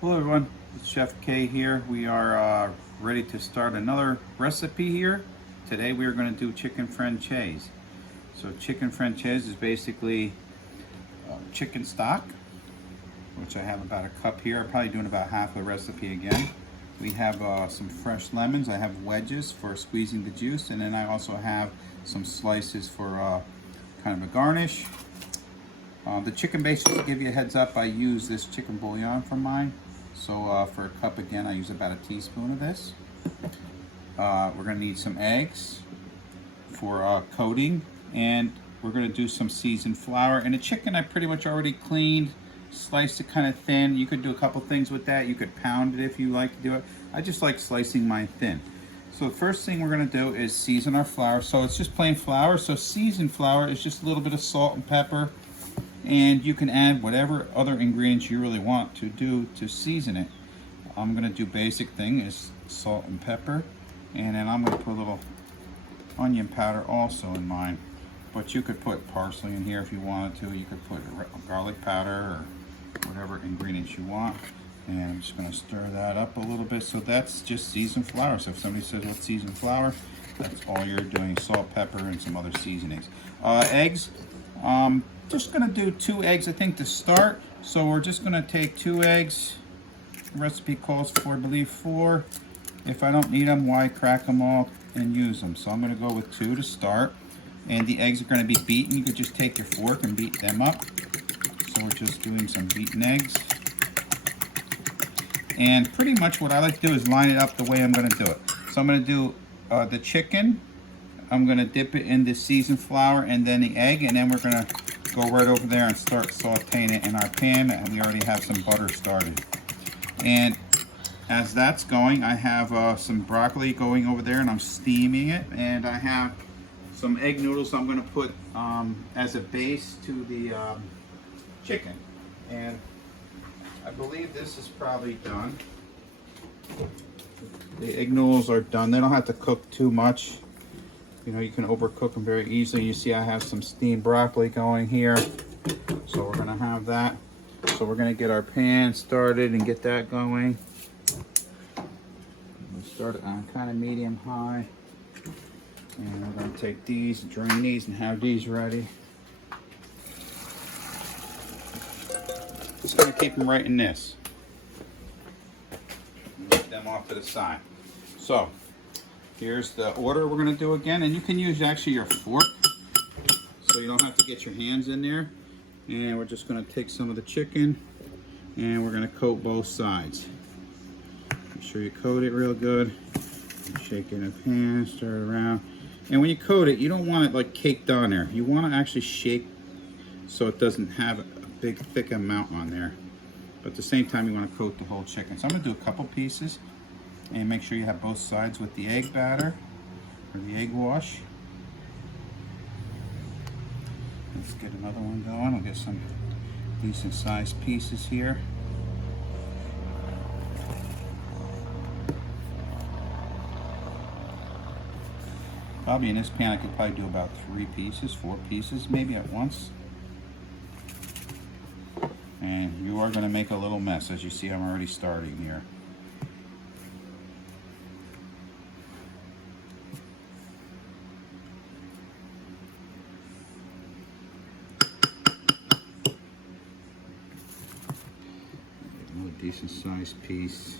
Hello everyone, it's Chef K here. We are ready to start another recipe here. Today we are going to do chicken Francese. So chicken Francese is basically chicken stock, which I have about a cup here. I'm probably doing about half the recipe again. We have some fresh lemons. I have wedges for squeezing the juice, and then I also have some slices for kind of a garnish. The chicken base, just to give you a heads up, I use this chicken bouillon for mine. So for a cup again, I use about a teaspoon of this. We're gonna need some eggs for coating, and we're gonna do some seasoned flour. And the chicken I pretty much already cleaned, sliced it kind of thin. You could do a couple things with that. You could pound it if you like to do it. I just like slicing mine thin. So the first thing we're gonna do is season our flour. So it's just plain flour. So seasoned flour is just a little bit of salt and pepper. And you can add whatever other ingredients you really want to do to season it. I'm gonna do basic thing is salt and pepper, and then I'm gonna put a little onion powder also in mine. But you could put parsley in here if you wanted to. You could put garlic powder or whatever ingredients you want. And I'm just gonna stir that up a little bit. So that's just seasoned flour. So if somebody says what's seasoned flour, that's all you're doing: salt, pepper, and some other seasonings. Eggs. Just gonna do 2 eggs, I think, to start. So we're just gonna take 2 eggs. The recipe calls for, I believe, 4. If I don't need them, why crack them all and use them? So I'm gonna go with 2 to start. And the eggs are gonna be beaten. You could just take your fork and beat them up. So we're just doing some beaten eggs. And pretty much what I like to do is line it up the way I'm gonna do it. So I'm gonna do the chicken. I'm gonna dip it in the seasoned flour and then the egg, and then we're gonna go right over there and start sauteing it in our pan, and we already have some butter started. And as that's going, I have some broccoli going over there, and I'm steaming it, and I have some egg noodles I'm going to put as a base to the chicken. And I believe this is probably done. The egg noodles are done. They don't have to cook too much. You know, you can overcook them very easily. You see I have some steamed broccoli going here. So we're gonna have that. So we're gonna get our pan started and get that going. We'll start it on kind of medium high. And we're gonna take these, drain these, and have these ready. Just gonna keep them right in this. Get them off to the side. So, here's the order we're going to do again, and you can use actually your fork so you don't have to get your hands in there. And we're just going to take some of the chicken and we're going to coat both sides. Make sure you coat it real good. Shake it in a pan, stir it around. And when you coat it, you don't want it like caked on there. You want to actually shake so it doesn't have a big thick amount on there. But at the same time, you want to coat the whole chicken. So I'm going to do a couple pieces. And make sure you have both sides with the egg batter or the egg wash. Let's get another one going. We'll get some decent sized pieces here. Probably in this pan I could probably do about 3 pieces, 4 pieces maybe at once. And you are going to make a little mess. As you see, I'm already starting here. Decent sized piece.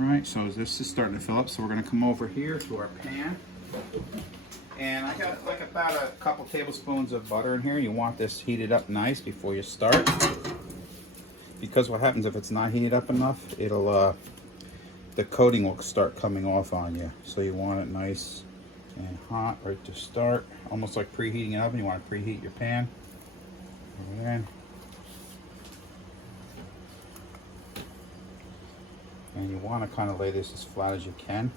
Alright, so this is starting to fill up, so we're going to come over here to our pan. And I got like about a couple tablespoons of butter in here. You want this heated up nice before you start. Because what happens if it's not heated up enough, it'll the coating will start coming off on you. So you want it nice and hot right to start. Almost like preheating an oven. You want to preheat your pan. And you want to kind of lay this as flat as you can.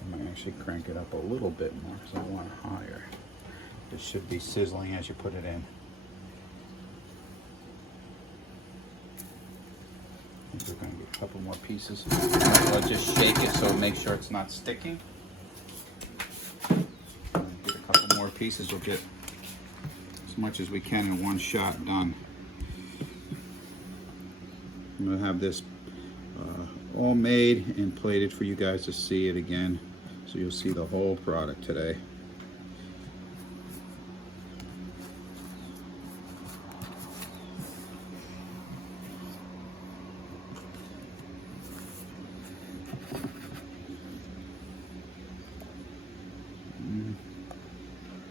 I might actually crank it up a little bit more because I want it higher. It should be sizzling as you put it in. We're going to get a couple more more pieces. So I'll just shake it so make sure it's not sticking. Get a couple more pieces. We'll get as much as we can in one shot done. I'm gonna have this all made and plated for you guys to see it again, so you'll see the whole product today.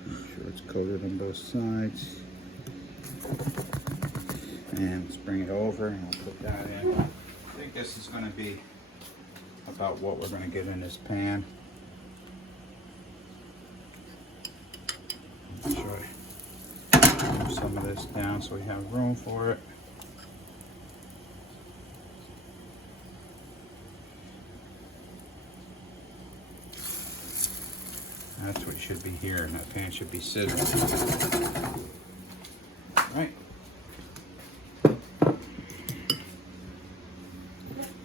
Make sure it's coated on both sides. And let's bring it over and we'll put that in. I think this is going to be about what we're going to get in this pan. Let's move some of this down so we have room for it. That's what should be here, and that pan should be sitting. All right.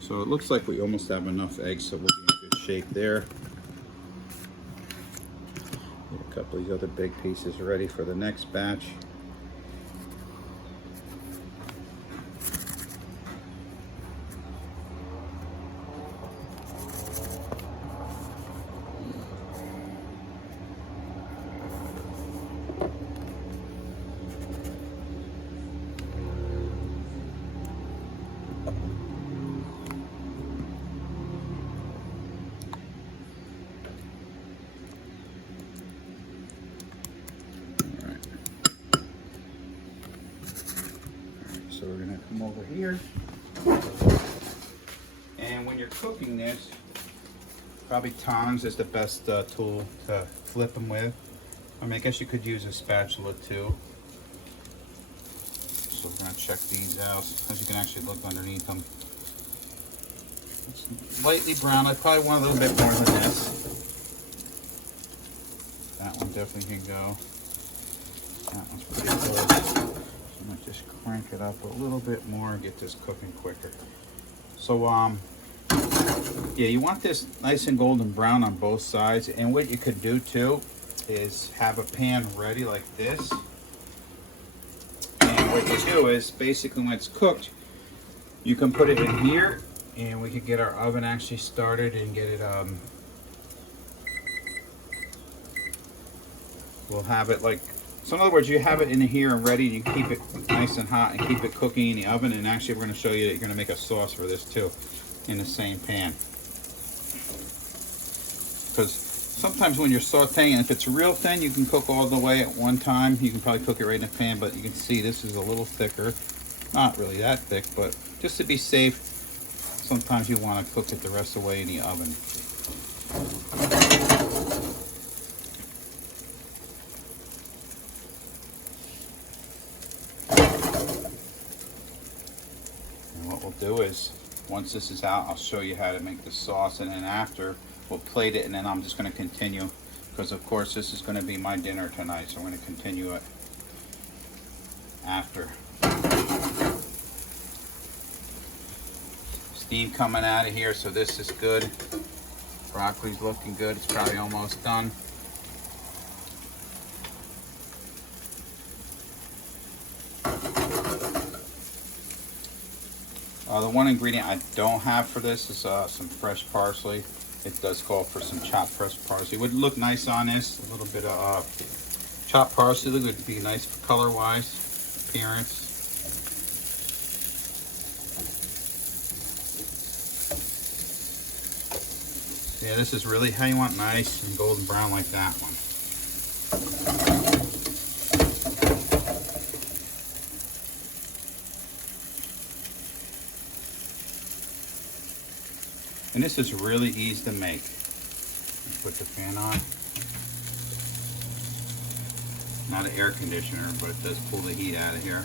So it looks like we almost have enough eggs, so we'll be in good shape there. Get a couple of these other big pieces ready for the next batch. So we're going to come over here, and when you're cooking this, probably tongs is the best tool to flip them with. I mean, I guess you could use a spatula too. So we're going to check these out, as you can actually look underneath them. It's lightly brown. I probably want a little bit more than this. That one definitely can go. That one's pretty close. I'm gonna just crank it up a little bit more and get this cooking quicker. So yeah, you want this nice and golden brown on both sides. And what you could do too is have a pan ready like this. And what you do is basically when it's cooked, you can put it in here, and we could get our oven actually started and get it. We'll have it like. So in other words, you have it in here and ready, and you keep it nice and hot and keep it cooking in the oven. And actually we're going to show you that you're going to make a sauce for this too in the same pan. Because sometimes when you're sauteing, if it's real thin, you can cook all the way at one time. You can probably cook it right in the pan, but you can see this is a little thicker. Not really that thick, but just to be safe, sometimes you want to cook it the rest of the way in the oven. Do is once this is out, I'll show you how to make the sauce, and then after we'll plate it, and then I'm just going to continue, because of course this is going to be my dinner tonight, so I'm going to continue it after. Steam coming out of here, so this is good. Broccoli's looking good. It's probably almost done. The one ingredient I don't have for this is some fresh parsley. It does call for some chopped fresh parsley. It would look nice on this. A little bit of chopped parsley would be nice color-wise, appearance. Yeah, this is really how you want, nice and golden brown like that one. And this is really easy to make. Put the fan on. Not an air conditioner, but it does pull the heat out of here.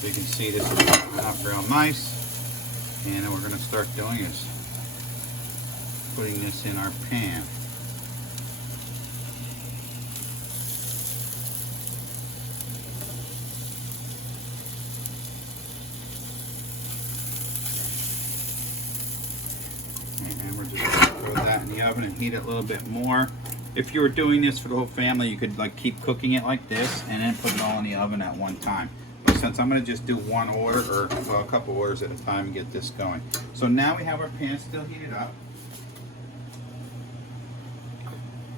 So you can see this is coming up real nice. And then we're going to start doing this. putting this in our pan. And we're just going to throw that in the oven and heat it a little bit more. If you were doing this for the whole family, you could like keep cooking it like this and then put it all in the oven at one time. But since I'm going to just do one order or a couple orders at a time and get this going. So now we have our pan still heated up.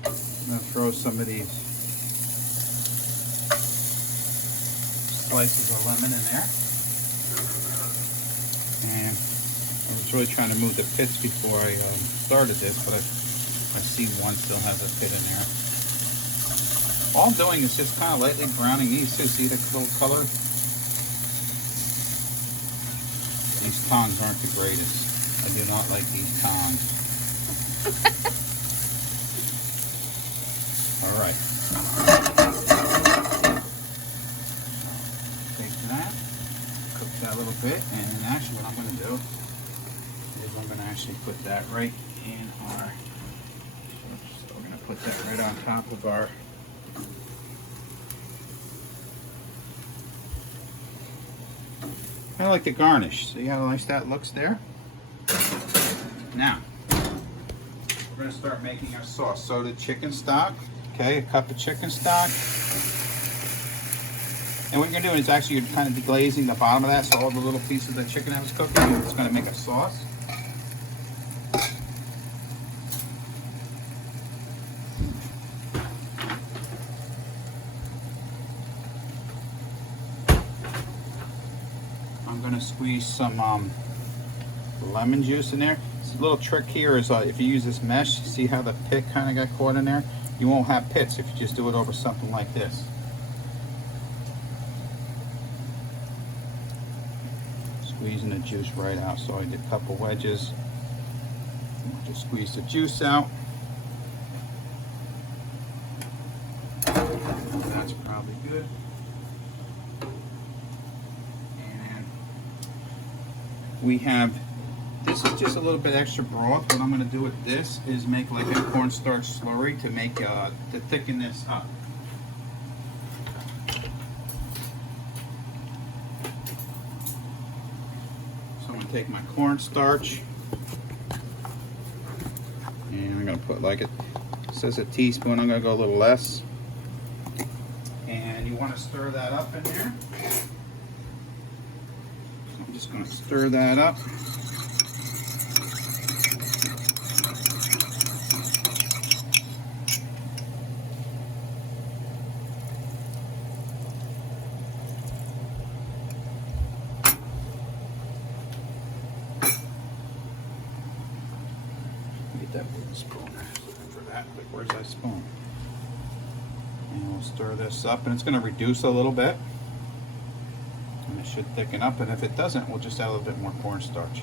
I'm going to throw some of these slices of lemon in there. And I was really trying to move the pits before I started this, but I see one still has a pit in there. All I'm doing is just kind of lightly browning these too. See the little color? These tongs aren't the greatest. I do not like these tongs. All right. Take that, cook that a little bit, and actually what I'm going to do is I'm going to actually put that right in our, so we're going to put that right on top of our, I like the garnish. See how nice that looks there? Now, we're going to start making our sauce. So the chicken stock, okay, a cup of chicken stock. And what you're doing is actually you're kind of deglazing the bottom of that, so all the little pieces of the chicken that was cooking, it's going to make a sauce. I'm going to squeeze some lemon juice in there. A little trick here is if you use this mesh, see how the pit kind of got caught in there? You won't have pits if you just do it over something like this. Squeezing the juice right out. So I did a couple wedges. Just squeeze the juice out. That's probably good. And we have, this is just a little bit extra broth. What I'm going to do with this is make like a cornstarch slurry to make to thicken this up. So I'm going to take my cornstarch and I'm going to put like it says a teaspoon. I'm going to go a little less. And you want to stir that up in there. So I'm just going to stir that up. That wooden spoon for that, but where's that spoon? And we'll stir this up, and it's going to reduce a little bit, and it should thicken up. And if it doesn't, we'll just add a little bit more cornstarch.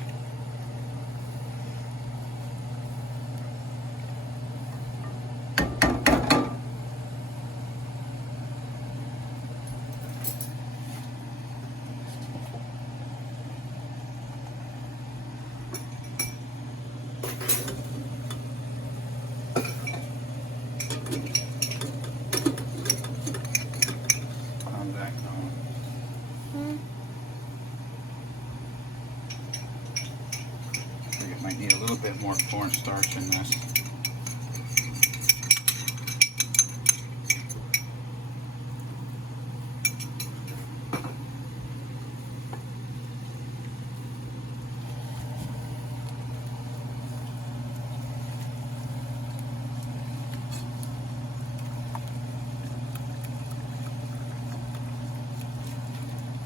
Might need a little bit more cornstarch in this.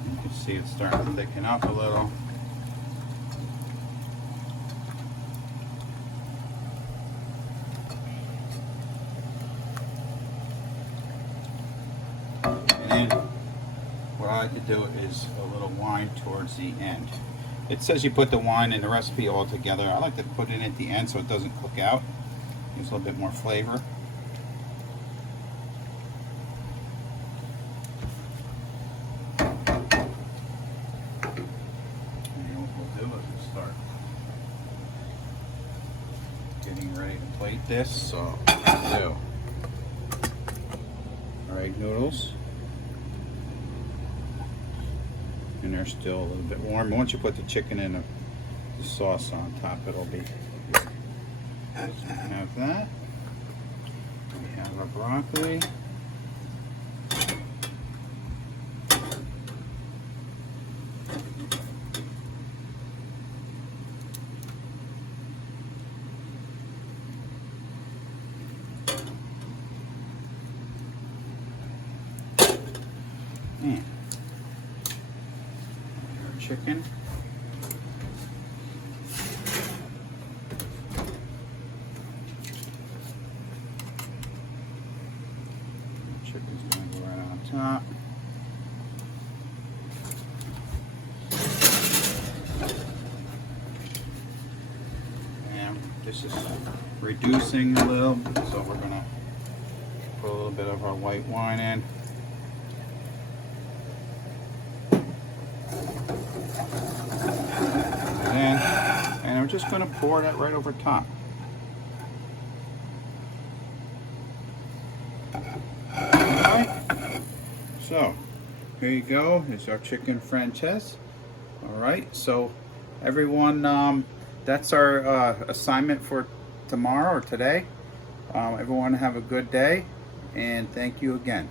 You can see it's starting to thicken up a little. And what I like to do is a little wine towards the end. It says you put the wine and the recipe all together. I like to put it at the end so it doesn't cook out. Gives a little bit more flavor. And what we'll do is we'll start getting getting ready to plate this, so I'll do. Alright, noodles. And they're still a little bit warm. Once you put the chicken in the sauce on top, it'll be good. So we have that. We have our broccoli. And our chicken. Chicken's going to go right on top. And this is reducing a little, so we're going to put a little bit of our white wine in. And I'm just going to pour that right over top. Okay. So here you go. It's our chicken Francese. All right. So everyone, that's our assignment for tomorrow or today. Everyone have a good day, and thank you again.